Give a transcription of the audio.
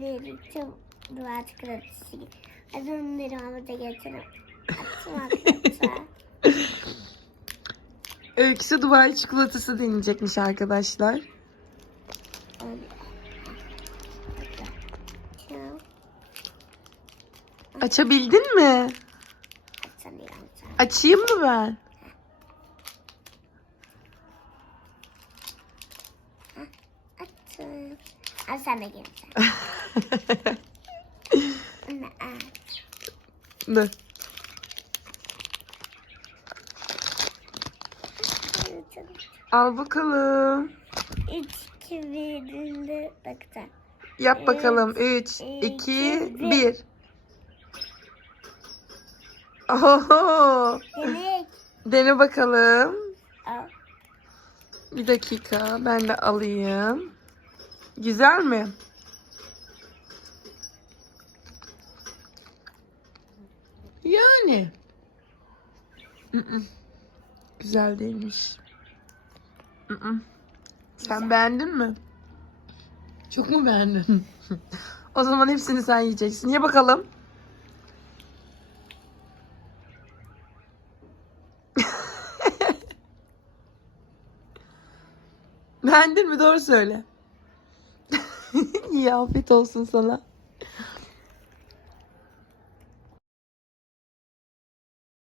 vereceğim. Dua çikolatası. Az önce Mahmut'a getirin. Açma arkadaşlar. Öyküsü Dubai çikolatası deneyecekmiş arkadaşlar. Açabildin mi? Açayım mı ben? Açın. Al sen de aç. Dur. Al bakalım. Üç, iki, birinde bakacağım. Yap bakalım. 3, Üç, 2, iki, 1. Oho. Yemek. Dene bakalım. Al. Bir dakika. Ben de alayım. Güzel mi? Yani. Güzel değilmiş. Sen beğendin mi? Çok mu beğendin? o zaman hepsini sen yiyeceksin. Ye bakalım. Beğendin mi? Doğru söyle. İyi afiyet olsun sana.